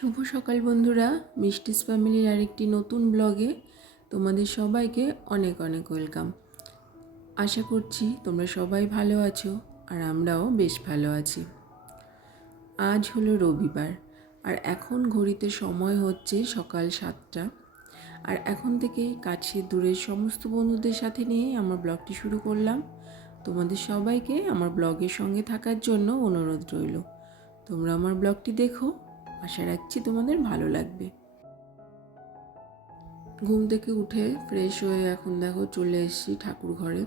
শুভ সকাল বন্ধুরা, মিষ্টিস ফ্যামিলির আরেকটি নতুন ব্লগে তোমাদের সবাইকে অনেক অনেক ওয়েলকাম। আশা করছি তোমরা সবাই ভালো আছো আর আমরাও বেশ ভালো আছি। আজ হলো রবিবার আর এখন ঘড়িতে সময় হচ্ছে সকাল সাতটা। আর এখন থেকে কাছে দূরের সমস্ত বন্ধুদের সাথে নিয়ে আমার ব্লগটি শুরু করলাম। তোমাদের সবাইকে আমার ব্লগের সঙ্গে থাকার জন্য অনুরোধ রইল। তোমরা আমার ব্লগটি দেখো আশা রাখছি তোমাদের ভালো লাগবে। ঘুম থেকে উঠে ফ্রেশ হয়ে এখন দেখো চলে এসেছি ঠাকুর ঘরে।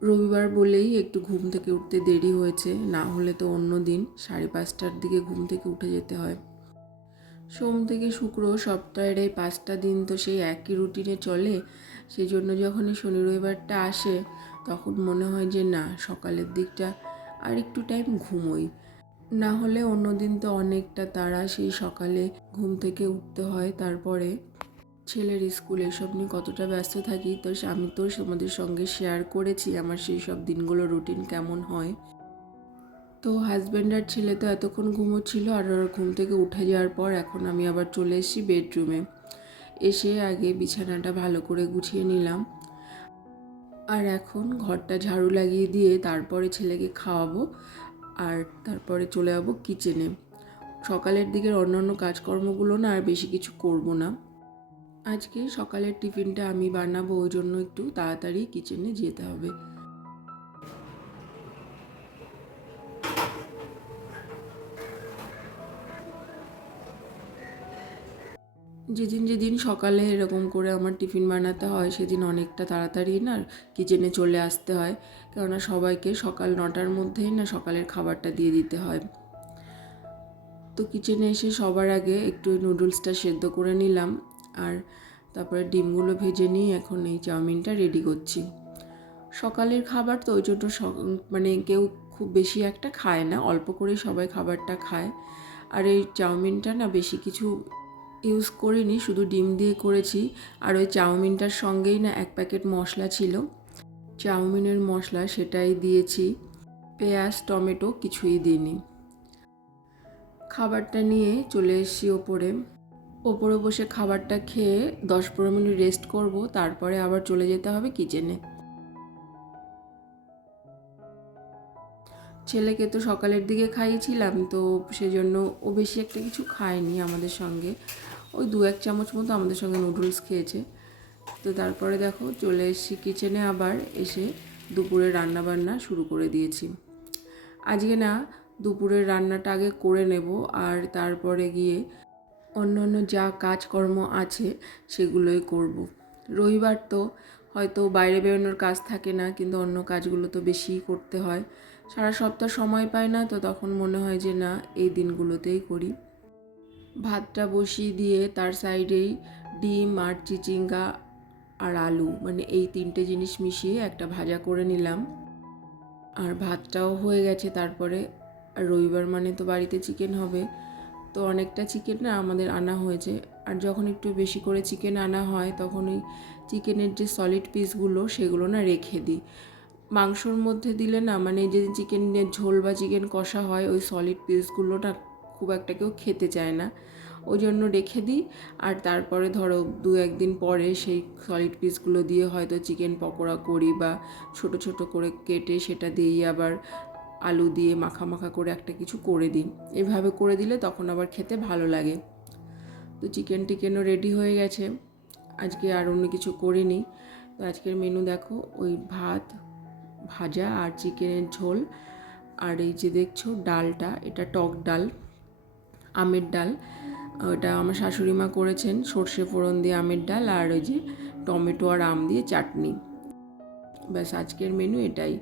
রবিবার বলেই একটু ঘুম থেকে উঠতে দেরি হয়েছে, না হলে তো অন্য দিন সাড়ে পাঁচটার দিকে ঘুম থেকে উঠে যেতে হয়। সোম থেকে শুক্র সপ্তাহের এই পাঁচটা দিন তো সেই একই রুটিনে চলে সেই জন্য যখন এই শনি রবিবারটা আসে, তখন মনে হয় যে না, সকালের দিকটা আর একটু টাইম ঘুমোই। না হলে অন্যদিন তো অনেকটা তারা সেই সকালে ঘুম থেকে উঠতে হয়। তারপরে ছেলের স্কুল, এসব নিয়ে কতটা ব্যস্ত থাকি, তো আমি তো তোমাদের সঙ্গে শেয়ার করেছি আমার সেই সব দিনগুলো রুটিন কেমন হয়। তো হাজব্যান্ড আর ছেলে তো এতক্ষণ ঘুমোচ্ছিল, আর ওরা ঘুম থেকে উঠে যাওয়ার পর এখন আমি আবার চলে এসেছি বেডরুমে এসে আগে বিছানাটা ভালো করে গুছিয়ে নিলাম। আর এখন ঘরটা ঝাড়ু লাগিয়ে দিয়ে তারপরে ছেলেকে খাওয়াবো। আর তারপরে চলে যাব কিচেনে সকালের দিকের অন্যান্য কাজকর্মগুলো না আর বেশি কিছু করব না। আজকে সকালের টিফিনটা আমি বানাবো, ওই জন্য একটু তাড়াতাড়ি কিচেনে যেতে হবে। যেদিন যেদিন সকালে এরকম করে আমার টিফিন বানাতে হয়, সেদিন অনেকটা তাড়াতাড়ি না কিচেনে চলে আসতে হয়। কেননা সবাইকে সকাল নটার মধ্যেই না সকালের খাবারটা দিয়ে দিতে হয়। তো কিচেনে এসে সবার আগে একটু নুডলসটা সেদ্ধ করে নিলাম আর তারপরে ডিমগুলো ভেজে নিয়ে এখন এই চাউমিনটা রেডি করছি। সকালের খাবার তো ওই জন্য মানে কেউ খুব বেশি একটা খায় না, অল্প করেই সবাই খাবারটা খায়। আর এই চাউমিনটা না বেশি কিছু ইউজ করিনি, শুধু ডিম দিয়ে করেছি। আর ওই চাউমিনটার সঙ্গেই না এক প্যাকেট মশলা ছিল। চাউমিনের মশলা সেটাই দিয়েছি। পেঁয়াজ, টমেটো কিছুই দিইনি। খাবারটা নিয়ে চলে এসেছি ওপরে। ওপরে বসে খাবারটা খেয়ে দশ পনেরো মিনিট রেস্ট করব, তারপরে আবার চলে যেতে হবে কিচেনে ছেলেকে তো সকালের দিকে খাইয়েছিলাম, তো সেজন্য ও বেশি একটা কিছু খায়নি আমাদের সঙ্গে। ওই দু এক চামচ মতো আমাদের সঙ্গে নুডলস খেয়েছে। তো তারপরে দেখো চলে এসেছি কিচেনে আবার এসে দুপুরের রান্না বান্না শুরু করে দিয়েছি। আজকে না দুপুরের রান্নাটা আগে করে নেব আর তারপরে গিয়ে অন্য অন্য যা কাজকর্ম আছে সেগুলোই করব। রবিবার তো হয়তো বাইরে বেরোনোর কাজ থাকে না, কিন্তু অন্য কাজগুলো তো বেশিই করতে হয়। সারা সপ্তাহ সময় পায় না, তো তখন মনে হয় যে না, এই দিনগুলোতেই করি। ভাতটা বসিয়ে দিয়ে তার সাইডেই ডিম আর চিচিঙ্গা আর আলু মানে এই তিনটে জিনিস মিশিয়ে একটা ভাজা করে নিলাম। আর ভাতটাও হয়ে গেছে তারপরে। আর রবিবার মানে তো বাড়িতে চিকেন হবে, তো অনেকটা চিকেন না আমাদের আনা হয়েছে। আর যখন একটু বেশি করে চিকেন আনা হয়, তখন ওই চিকেনের যে সলিড পিসগুলো সেগুলো না রেখে দিই। মাংসর মধ্যে দিলে না মানে যে চিকেনের ঝোল বা চিকেন কষা হয়, ওই সলিড পিসগুলো না খুব একটা কেউ খেতে চায় না। ওই জন্য রেখে দিই। আর তারপরে ধরো দু একদিন পরে সেই সলিড পিসগুলো দিয়ে হয়তো চিকেন পকোড়া করি বা ছোট ছোট করে কেটে সেটা দিয়েই আবার আলু দিয়ে মাখা মাখা করে একটা কিছু করে দিই। এভাবে করে দিলে তখন আবার খেতে ভালো লাগে। তো চিকেন টিকেনও রেডি হয়ে গেছে। আজকে আর অন্য কিছু করিনি। তো আজকের মেনু দেখো, ওই ভাত, ভাজা আর চিকেনের ঝোল। আর এই যে দেখছ, ডালটা, এটা টক ডাল। আমের ডাল। ওটা আমার শাশুড়ি মা করেছেন, সর্ষে ফোড়ন দিয়ে আমের ডাল আর ওই যে টমেটো আর আম দিয়ে চাটনি। ব্যাস, আজকের মেনু এটাই।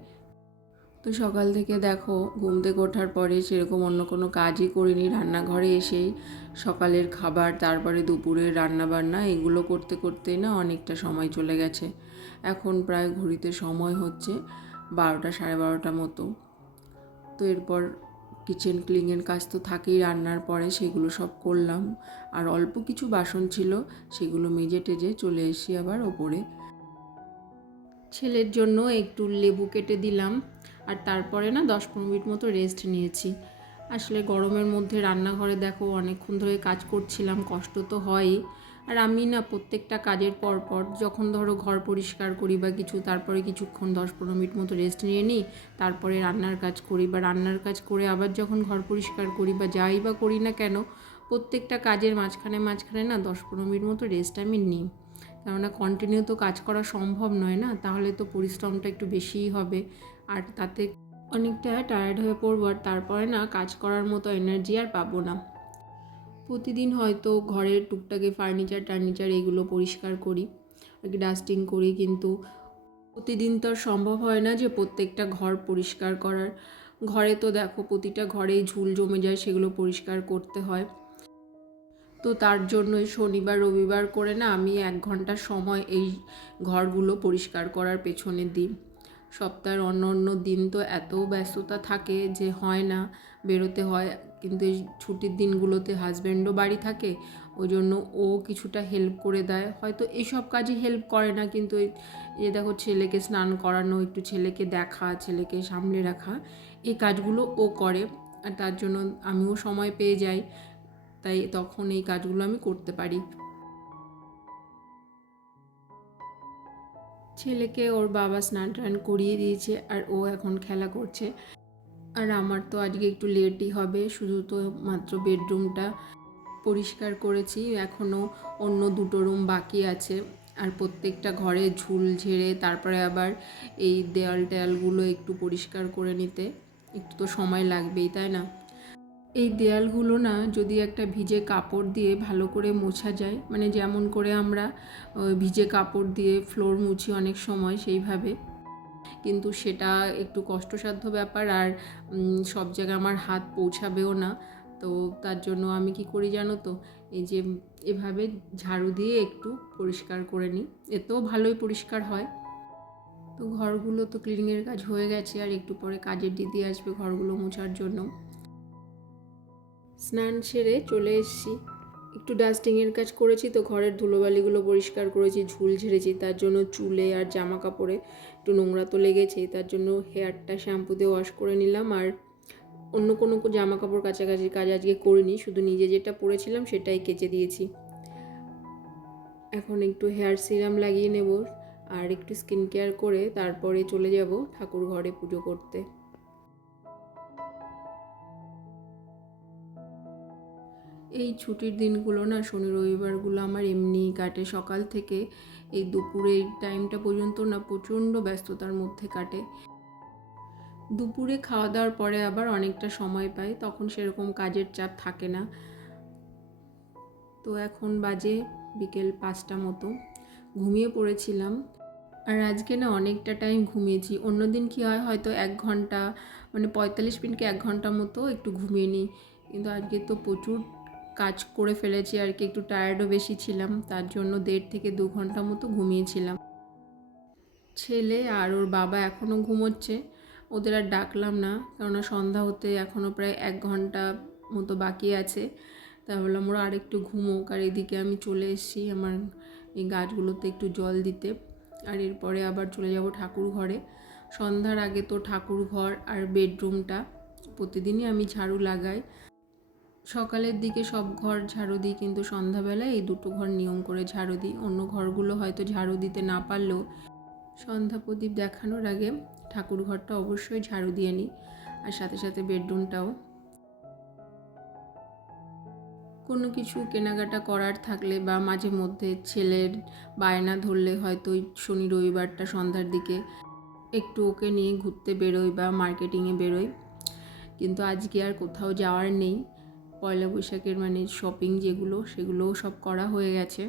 তো সকাল থেকে দেখো, ঘুম থেকে ওঠার পরে সেরকম অন্য কোনো কাজই করিনি। রান্নাঘরে এসেই সকালের খাবার, তারপরে দুপুরের রান্না বান্না এগুলো করতে করতেই না অনেকটা সময় চলে গেছে। এখন প্রায় ঘড়িতে সময় হচ্ছে বারোটা সাড়ে বারোটা মতো। তো এরপর কিচেন ক্লিনের কাজ তো থাকেই, রান্নার পরে সেগুলো সব করলাম। আর অল্প কিছু বাসন ছিল, সেগুলো মেজে টেজে চলে এসি আবার ওপরে। ছেলের জন্য একটু লেবু কেটে দিলাম, আর তারপরে না দশ পনেরো মিনিট মতো রেস্ট নিয়েছি। আসলে গরমের মধ্যে রান্নাঘরে দেখো, অনেকক্ষণ ধরে কাজ করছিলাম, কষ্ট তো হয়ই। আর আমি না প্রত্যেকটা কাজের পর পর যখন ধরো ঘর পরিষ্কার করি বা কিছু, তারপরে কিছুক্ষণ দশ পনেরো মিনিট মতো রেস্ট নিয়ে নিই, তারপরে রান্নার কাজ করি বা রান্নার কাজ করে আবার যখন ঘর পরিষ্কার করি বা যাই বা করি না কেন, প্রত্যেকটা কাজের মাঝখানে মাঝখানে না দশ পনেরো মিনিট মতো রেস্ট আমি নিই। কেননা কন্টিনিউ তো কাজ করা সম্ভব নয় না, তাহলে তো পরিশ্রমটা একটু বেশিই হবে। আর তাতে অনেকটা টায়ার্ড হয়ে পড়ব আর তারপরে না কাজ করার মতো এনার্জি আর পাবো না। প্রতিদিন হয়তো ঘরের টুকটাকে ফার্নিচার টার্নিচার এগুলো পরিষ্কার করি, আর কি ডাস্টিং করি, কিন্তু প্রতিদিন তো আর সম্ভব হয় না যে প্রত্যেকটা ঘর পরিষ্কার করার। ঘরে তো দেখো প্রতিটা ঘরেই ঝুল জমে যায়, সেগুলো পরিষ্কার করতে হয়। তো তার জন্যই শনিবার, রবিবার করে না আমি এক ঘণ্টার সময় এই ঘরগুলো পরিষ্কার করার পেছনে দিই। সপ্তাহের অন্য অন্য দিন তো এত ব্যস্ততা থাকে যে হয় না বেরোতে হয়। কিন্তু এই ছুটির দিনগুলোতে হাজব্যান্ডও বাড়ি থাকে ওই জন্য ও কিছুটা হেল্প করে দেয়। হয়তো এইসব কাজে হেল্প করে না, কিন্তু এই দেখো ছেলেকে স্নান করানো, একটু ছেলেকে দেখা, ছেলেকে সামলে রাখা, এই কাজগুলো ও করে। আর তার জন্য আমিও সময় পেয়ে যাই, তাই তখন এই কাজগুলো আমি করতে পারি। ছেলেকে ওর বাবা স্নান টান করিয়ে দিয়েছে আর ও এখন খেলা করছে। আর আমার তো আজকে একটু লেটই হবে, শুধু তো মাত্র বেডরুমটা পরিষ্কার করেছি এখনও অন্য দুটো রুম বাকি আছে। আর প্রত্যেকটা ঘরে ঝুল ঝেড়ে, তারপরে আবার এই দেয়াল টেয়ালগুলো একটু পরিষ্কার করে নিতে। একটু তো সময় লাগবেই, তাই না? এই দেয়ালগুলো না যদি একটা ভিজে কাপড় দিয়ে ভালো করে মোছা যায় মানে যেমন করে আমরা ভিজে কাপড় দিয়ে ফ্লোর মুছি অনেক সময় সেইভাবে। কিন্তু সেটা একটু কষ্টসাধ্য ব্যাপার আর সব জায়গায় আমার হাত পৌঁছাবেও না। তো তার জন্য আমি কি করি জানো তো? এই যে এভাবে ঝাড়ু দিয়ে একটু পরিষ্কার করে নিই। এতেও ভালোই পরিষ্কার হয়। তো ঘরগুলো তো ক্লিনিংয়ের কাজ হয়ে গেছে আর একটু পরে কাজের দিদি আসবে ঘরগুলো মোছার জন্য। স্নান সেরে চলে এসেছি। একটু ডাস্টিংয়ের কাজ করেছি তো ঘরের ধুলোবালিগুলো পরিষ্কার করেছি, ঝুল ঝেড়েছি। তার জন্য চুলে আর জামা কাপড়ে একটু নোংরা তো লেগেছেই তার জন্য হেয়ারটা শ্যাম্পু দিয়ে ওয়াশ করে নিলাম আর অন্য কোনো জামা কাপড় কাছাকাছি কাজ আজকে করিনি। শুধু নিজে যেটা পরেছিলাম সেটাই কেচে দিয়েছি। এখন একটু হেয়ার সিরাম লাগিয়ে নেব আর একটু স্কিন কেয়ার করে তারপরে চলে যাব ঠাকুর ঘরে পুজো করতে। এই ছুটির দিনগুলো না, শনি রবিবারগুলো আমার এমনিই কাটে। সকাল থেকে এই দুপুরের টাইমটা পর্যন্ত না, প্রচণ্ড ব্যস্ততার মধ্যে কাটে। দুপুরে খাওয়া দাওয়ার পরে আবার অনেকটা সময় পাই, তখন সেরকম কাজের চাপ থাকে না। তো এখন বাজে বিকেল পাঁচটা মতো, ঘুমিয়ে পড়েছিলাম। আর আজকে না অনেকটা টাইম ঘুমিয়েছি। অন্যদিন কি হয়, হয়তো এক ঘণ্টা মানে পঁয়তাল্লিশ মিনিটকে এক ঘণ্টা মতো একটু ঘুমিয়ে নিই। কিন্তু আজকে তো প্রচুর কাজ করে ফেলেছি আর কি, একটু টায়ার্ডও বেশি ছিলাম, তার জন্য দেড় থেকে দু ঘণ্টা মতো ঘুমিয়েছিলাম। ছেলে আর ওর বাবা এখনও ঘুমোচ্ছে, ওদের আর ডাকলাম না, কেননা সন্ধ্যা হতে এখনও প্রায় এক ঘণ্টা মতো বাকি আছে তাই বললাম ওরা আরেকটু ঘুমোক, আর এদিকে আমি চলে এসেছি আমার এই গাছগুলোতে একটু জল দিতে, আর এরপরে আবার চলে যাব ঠাকুর ঘরে। সন্ধ্যার আগে তো ঠাকুর ঘর আর বেডরুমটা, প্রতিদিনই আমি ঝাড়ু লাগাই। সকালের দিকে সব ঘর ঝাড়ু দিই, কিন্তু সন্ধ্যাবেলায় এই দুটো ঘর নিয়ম করে ঝাড়ু দিই। অন্য ঘরগুলো হয়তো ঝাড়ু দিতে না পারলেও সন্ধ্যা প্রদীপ দেখানোর আগে ঠাকুর ঘরটা অবশ্যই ঝাড়ু দিয়ে নিই, আর সাথে সাথে বেডরুমটাও। কোনো কিছু কেনাকাটা করার থাকলে বা মাঝে মধ্যে ছেলের বায়না ধরলে হয়তো শনি রবিবারটা সন্ধ্যার দিকে একটু ওকে নিয়ে ঘুরতে বেরোই বা মার্কেটিংয়ে বেরোই। কিন্তু আজকে আর কোথাও যাওয়ার নেই। পয়লা বৈশাখের মানে শপিং যেগুলো, সেগুলোও সব করা হয়ে গেছে।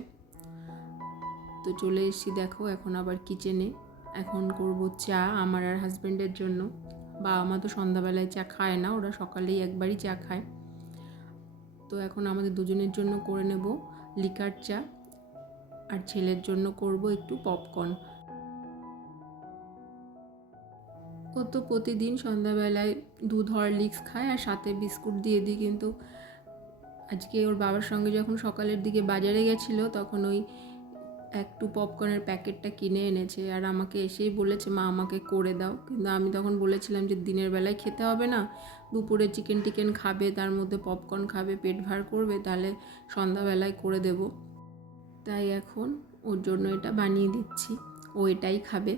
তো চলে এসেছি দেখো এখন আবার কিচেনে এখন করব চা আমার আর হাজব্যান্ডের জন্য। বা আমার তো সন্ধ্যাবেলায় চা খায় না, ওরা সকালেই একবারই চা খায়। তো এখন আমাদের দুজনের জন্য করে নেব লিকার চা। আর ছেলের জন্য করব একটু পপকর্ন ও তো প্রতিদিন সন্ধ্যাবেলায় দুধ, হরলিক্স খায় আর সাথে বিস্কুট দিয়ে দিই, কিন্তু আজকে ওর বাবার সঙ্গে যখন সকালের দিকে বাজারে গেছিল, তখন ওই একটু পপকর্নের প্যাকেটটা কিনে এনেছে। আর আমাকে এসেই বলেছে, মা, আমাকে করে দাও। কিন্তু আমি তখন বলেছিলাম যে, দিনের বেলায় খেতে হবে না। দুপুরে চিকেন টিকেন খাবে, তার মধ্যে পপকর্ন খাবে, পেট ভার করবে, তাহলে সন্ধ্যাবেলায় করে দেব। তাই এখন ওর জন্য এটা বানিয়ে দিচ্ছি। ও এটাই খাবে।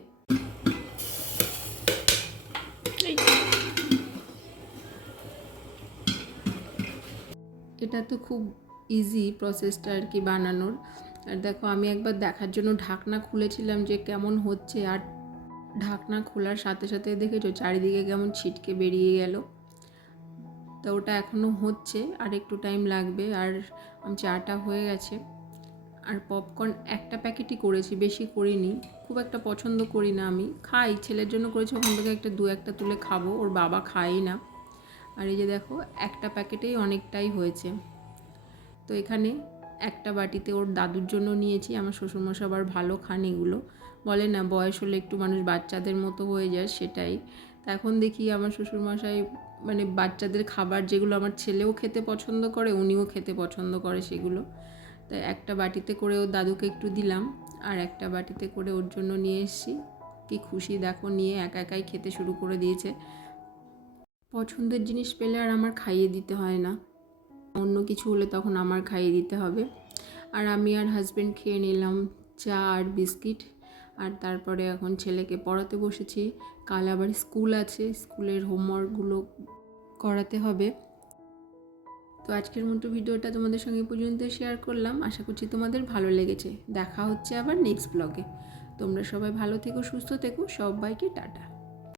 এটা তো খুব ইজি প্রসেসটা আর কি বানানোর। আর দেখো, আমি একবার দেখার জন্য ঢাকনা খুলেছিলাম যে কেমন হচ্ছে, আর ঢাকনা খোলার সাথে সাথে দেখেছ, চারিদিকে কেমন ছিটকে বেরিয়ে গেল। তো ওটা এখনও হচ্ছে, আর একটু টাইম লাগবে, আর চাটা হয়ে গেছে। আর পপকর্ন একটা প্যাকেটই করেছি, বেশি করিনি, খুব একটা পছন্দ করি না আমি। খাই, ছেলের জন্য করেছি, ওখান থেকে একটা দু একটা তুলে খাব, ওর বাবা খায়ই না। আর এই যে দেখো, একটা প্যাকেটেই অনেকটাই হয়েছে। তো এখানে একটা বাটিতে ওর দাদুর জন্য নিয়েছি, আমার শ্বশুরমশাই আবার ভালো খান এগুলো। বলে না, বয়স হলে একটু মানুষ বাচ্চাদের মতো হয়ে যায়, সেটাই। তা এখন দেখি আমার শ্বশুরমশাই মানে বাচ্চাদের খাবার যেগুলো আমার ছেলেও খেতে পছন্দ করে, উনিও খেতে পছন্দ করে সেগুলো। তাই একটা বাটিতে করে ওর দাদুকে একটু দিলাম, আর একটা বাটিতে করে ওর জন্য নিয়ে এসেছি। কি খুশি, দেখো, নিয়ে একা একাই খেতে শুরু করে দিয়েছে। পছন্দের জিনিস পেলে আর আমার খাইয়ে দিতে হয় না। অন্য কিছু হলে তখন আমার খাইয়ে দিতে হবে। আর আমি আর হাজব্যান্ড খেয়ে নিলাম চা আর বিস্কিট। আর তারপরে এখন ছেলেকে পড়াতে বসেছি। কাল আবার স্কুল আছে, স্কুলের হোমওয়ার্কগুলো করাতে হবে। তো আজকের মতো ভিডিওটা তোমাদের সঙ্গে পর্যন্ত শেয়ার করলাম। আশা করছি তোমাদের ভালো লেগেছে। দেখা হচ্ছে আবার নেক্সট ব্লগে তোমরা সবাই ভালো থেকো, সুস্থ থেকো। সবাইকে টাটা।